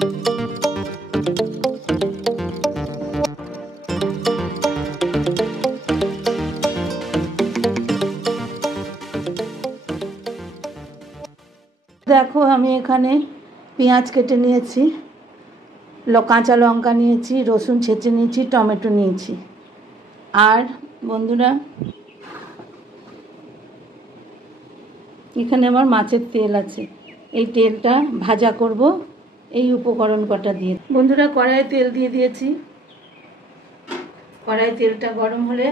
দেখো আমি এখানে পেঁয়াজ কেটে নিয়েছি, কাঁচা লঙ্কা নিয়েছি, রসুন ছেঁচে নিয়েছি, টমেটো নিয়েছি। আর বন্ধুরা এখানে আমার মাছের তেল আছে, এই তেলটা ভাজা করব এই উপকরণ কটা দিয়ে। বন্ধুরা কড়াইয়ে তেল দিয়ে দিয়েছি, কড়াই তেলটা গরম হলে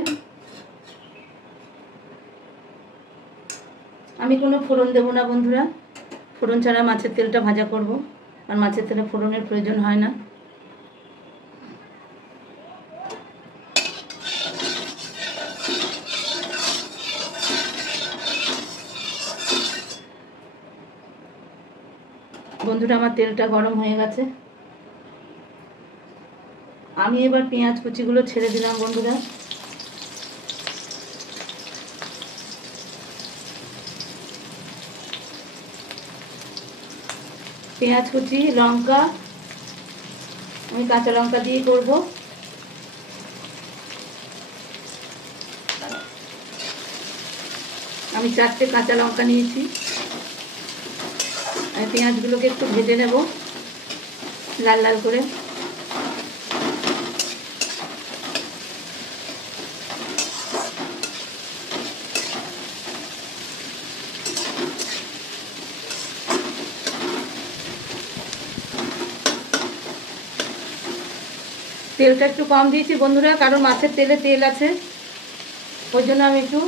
আমি কোনো ফোড়ন দেব না বন্ধুরা, ফোড়ন ছাড়া মাছের তেলটা ভাজা করব, আর মাছের তেলে ফোড়নের প্রয়োজন হয় না। বন্ধুরা আমার তেলটা গরম হয়ে গেছে, আমি এবার পেঁয়াজ কুচিগুলো ছেড়ে দিলাম। বন্ধুরা পেঁয়াজ কুচি, লঙ্কা, আমি কাঁচা লঙ্কা দিয়ে করব। আমি 4টে কাঁচা লঙ্কা নিয়েছি, আমি পেঁয়াজগুলোকে একটু ভেজে নেব লাল লাল করে। তেলটা একটু কম দিয়েছি বন্ধুরা, কারণ মাছের তেলে তেল আছে, ওই জন্য আমি একটু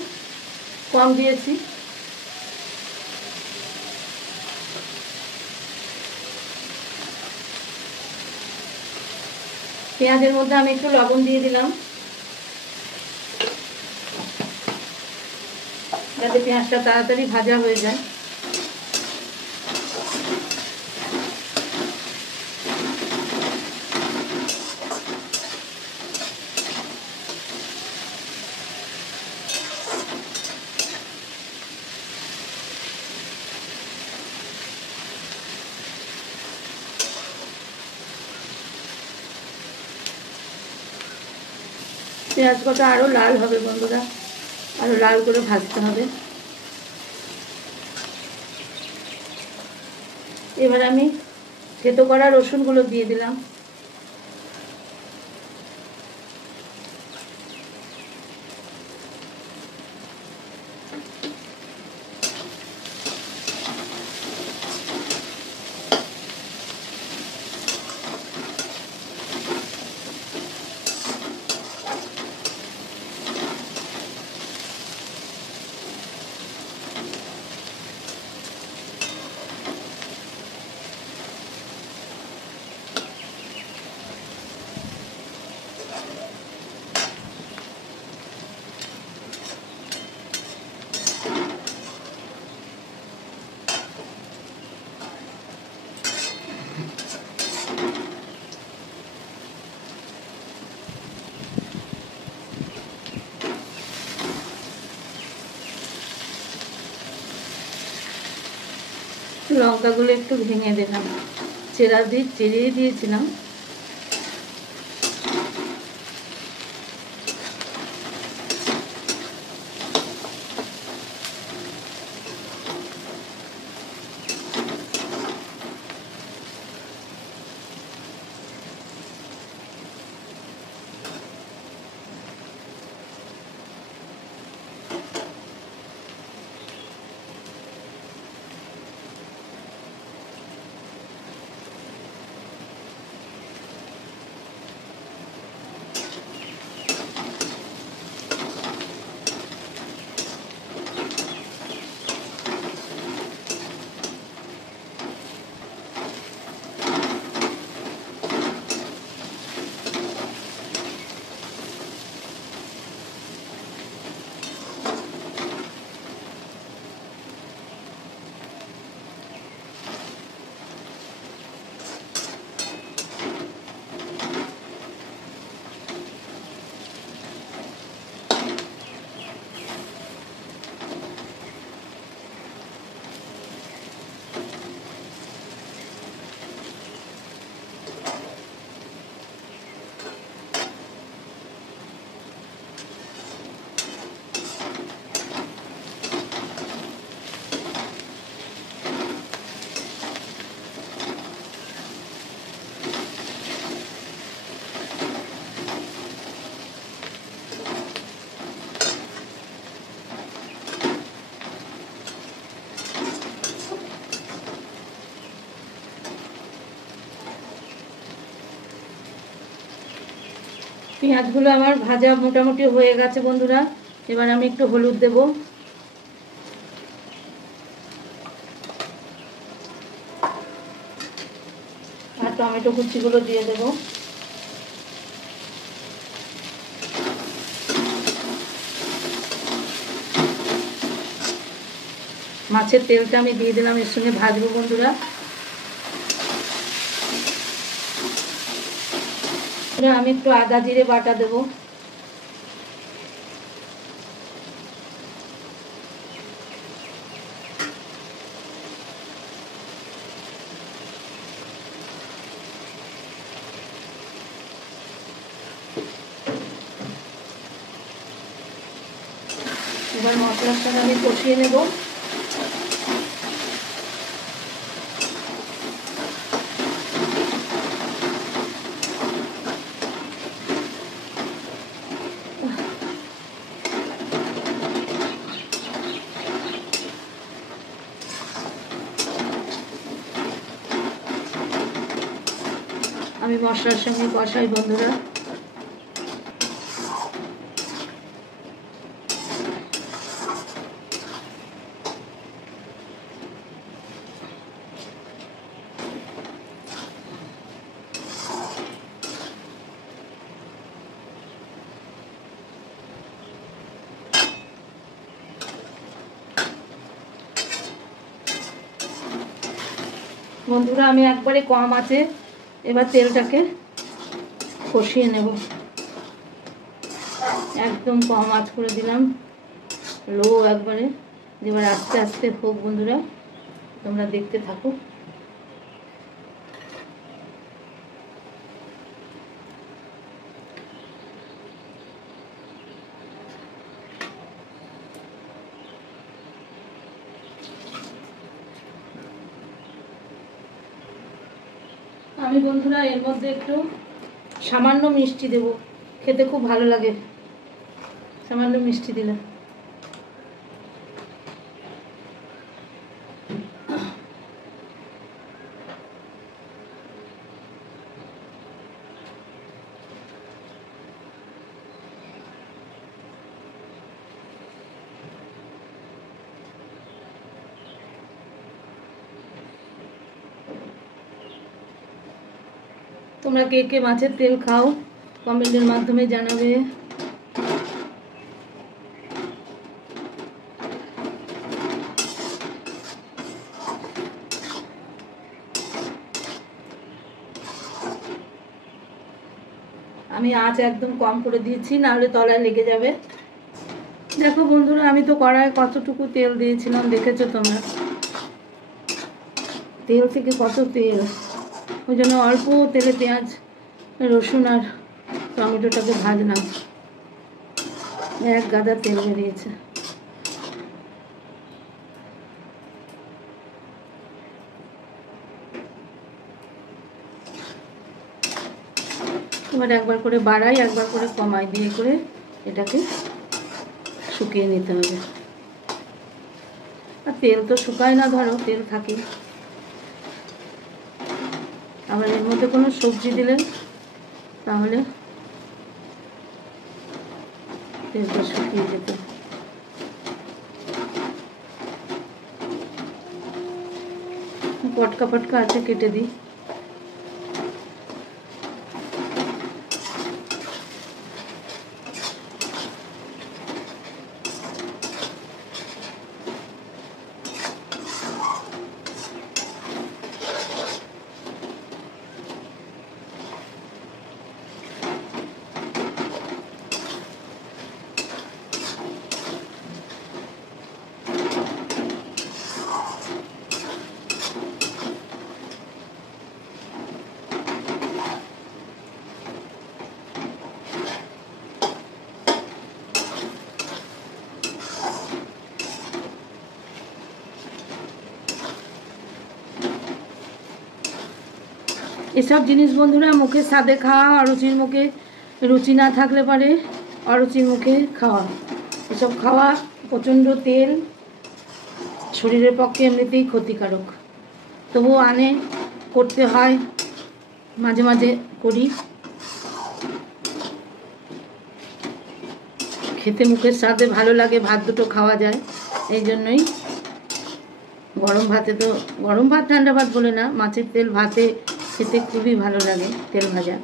কম দিয়েছি। পেঁয়াজের মধ্যে আমি একটু লবণ দিয়ে দিলাম, যাতে পেঁয়াজটা তাড়াতাড়ি ভাজা হয়ে যায়। পেঁয়াজ কটা আরও লাল হবে বন্ধুরা, আরও লাল করে ভাজতে হবে। এবার আমি থেতো করা রসুনগুলো দিয়ে দিলাম। লঙ্কাগুলো একটু ভেঙে দিলাম, চেড়ে দিয়েছিলাম। পেঁয়াজগুলো আমার ভাজা মোটামুটি হয়ে গেছে বন্ধুরা। এবার আমি একটু হলুদ দেব, আর টমেটো কুচিগুলো দিয়ে দেব। মাছের তেলটা আমি দিয়ে দিলাম, এর সঙ্গে ভাজবো বন্ধুরা। আমি একটু আদা জিরে বাটা দেব। এবার মশলার সাথে আমি কষিয়ে নেব। আমি মশলার সঙ্গে কষাই বন্ধুরা। বন্ধুরা আমি একবারে কম আছে, এবার তেলটাকে কষিয়ে নেব। একদম কম আঁচ করে দিলাম, লো একবারে। এবার আস্তে আস্তে হোক বন্ধুরা, তোমরা দেখতে থাকো। আমি বন্ধুরা এর মধ্যে একটু সামান্য মিষ্টি দেব, খেতে খুব ভালো লাগে সামান্য মিষ্টি দিলে। তোমরা কে কে মাছের তেল খাও কমেন্টের মাধ্যমে জানাবে। আমি আঁচ একদম কম করে দিয়েছি, না হলে তলায় লেগে যাবে। দেখো বন্ধুরা আমি তো কড়াইয়ে কতটুকু তেল দিয়েছিলাম, দেখেছো তোমরা? তেল থেকে কত তেল, ওই জন্য অল্প তেলে পেঁয়াজ রসুন আর টমেটোটাকে ভাজলাম, এক গাদা তেল বেরিয়েছে। এবার একবার করে বাড়াই, একবার করে কমাই দিয়ে করে এটাকে শুকিয়ে নিতে হবে। আর তেল তো শুকায় না, ধরো তেল থাকে। আবার এর মধ্যে কোনো সবজি দিলে তাহলে তেলটা শুকিয়ে যেত। পটকা পটকা আছে, কেটে দিই। এসব জিনিস বন্ধুরা মুখে স্বাদে খাওয়া, অরুচির মুখে রুচি না থাকলে পারে অরুচির মুখে খাওয়া। এসব খাওয়া প্রচণ্ড তেল, শরীরের পক্ষে এমনিতেই ক্ষতিকারক। তবুও আনে, করতে হয়, মাঝে মাঝে করি। খেতে মুখের স্বাদে ভালো লাগে, ভাত দুটো খাওয়া যায়। এই জন্যই গরম ভাতে, তো গরম ভাত ঠান্ডা ভাত বলে না, মাছের তেল ভাতে খেতে খুবই ভালো লাগে, তেল ভাজা।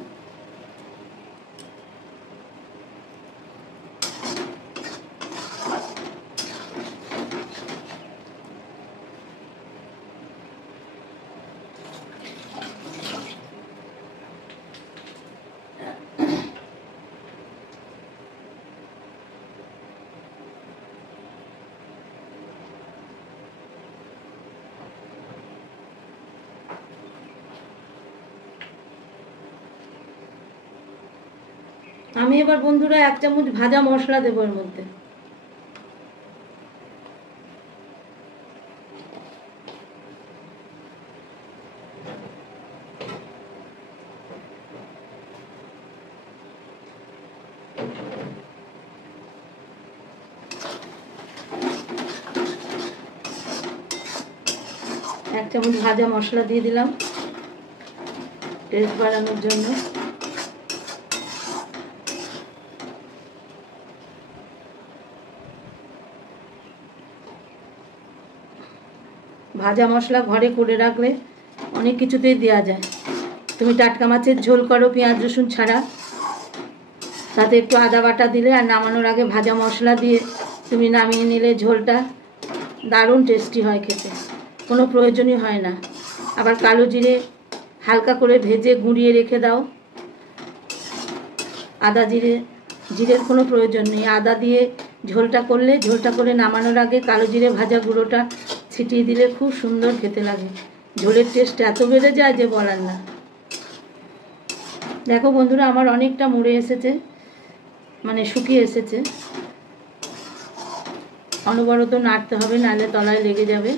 আমি এবার বন্ধুরা 1 চামচ ভাজা মশলা দেবো এর মধ্যে। এক চামচ ভাজা মশলা দিয়ে দিলাম টেস্ট বাড়ানোর জন্য। ভাজা মশলা ঘরে করে রাখলে অনেক কিছুতেই দেওয়া যায়। তুমি টাটকা মাছের ঝোল করো পেঁয়াজ রসুন ছাড়া, তাতে একটু আদা বাটা দিলে আর নামানোর আগে ভাজা মশলা দিয়ে তুমি নামিয়ে নিলে ঝোলটা দারুণ টেস্টি হয় খেতে, কোনো প্রয়োজনই হয় না। আবার কালো জিরে হালকা করে ভেজে গুঁড়িয়ে রেখে দাও, আদা জিরের কোনো প্রয়োজন নেই। আদা দিয়ে ঝোলটা করে নামানোর আগে কালো জিরে ভাজা গুঁড়োটা ছিটিয়ে দিলে খুব সুন্দর খেতে লাগে। ঝোলের টেস্ট এত বেড়ে যায় যে বলার না। দেখো বন্ধুরা, আমার অনেকটা মরে এসেছে, মানে শুকিয়ে এসেছে। অনবরত নাড়তে হবে, নাহলে তলায় লেগে যাবে।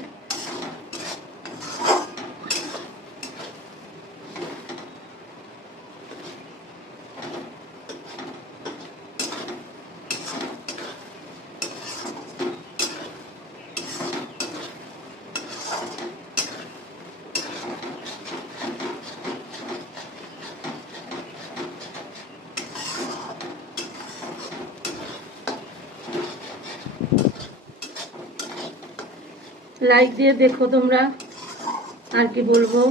লাইক দিয়ে দেখো তোমরা, আর কি বলবো।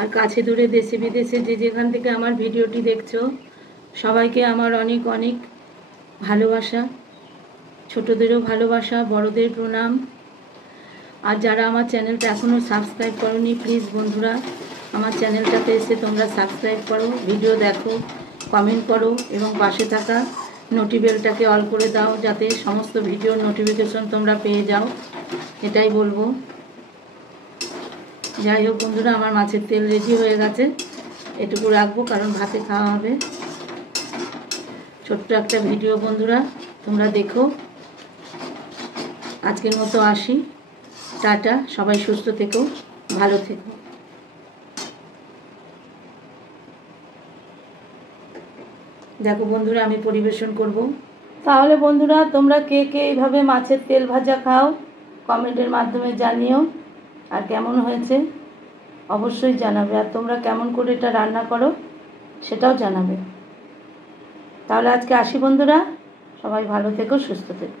আর কাছে দূরে দেশে বিদেশে যে যেখান থেকে আমার ভিডিওটি দেখছো, সবাইকে আমার অনেক অনেক ভালোবাসা, ছোটদেরও ভালোবাসা, বড়দের প্রণাম। আর যারা আমার চ্যানেলটা এখনও সাবস্ক্রাইব করোনি, প্লিজ বন্ধুরা আমার চ্যানেলটাতে এসে তোমরা সাবস্ক্রাইব করো, ভিডিও দেখো, কমেন্ট করো এবং পাশে থাকা নোটিবেলটাকে অল করে দাও, যাতে সমস্ত ভিডিওর নোটিফিকেশন তোমরা পেয়ে যাও, এটাই বলবো। যাই হোক বন্ধুরা, আমার মাছের তেল রেডি হয়ে গেছে, এটুকু রাখবো কারণ ভাতে খাওয়া হবে। ছোট্ট একটা ভিডিও বন্ধুরা, তোমরা দেখো। আজকের মতো আসি, টাটা, সবাই সুস্থ থেকো, ভালো থেকো। দেখো বন্ধুরা, আমি পরিবেশন করব। তাহলে বন্ধুরা, তোমরা কে কে এইভাবে মাছের তেল ভাজা খাও কমেন্টের মাধ্যমে জানিও, আর কেমন হয়েছে অবশ্যই জানাবে। আর তোমরা কেমন করে এটা রান্না করো সেটাও জানাবে। তাহলে আজকে আসি বন্ধুরা, সবাই ভালো থেকো, সুস্থ থেকো।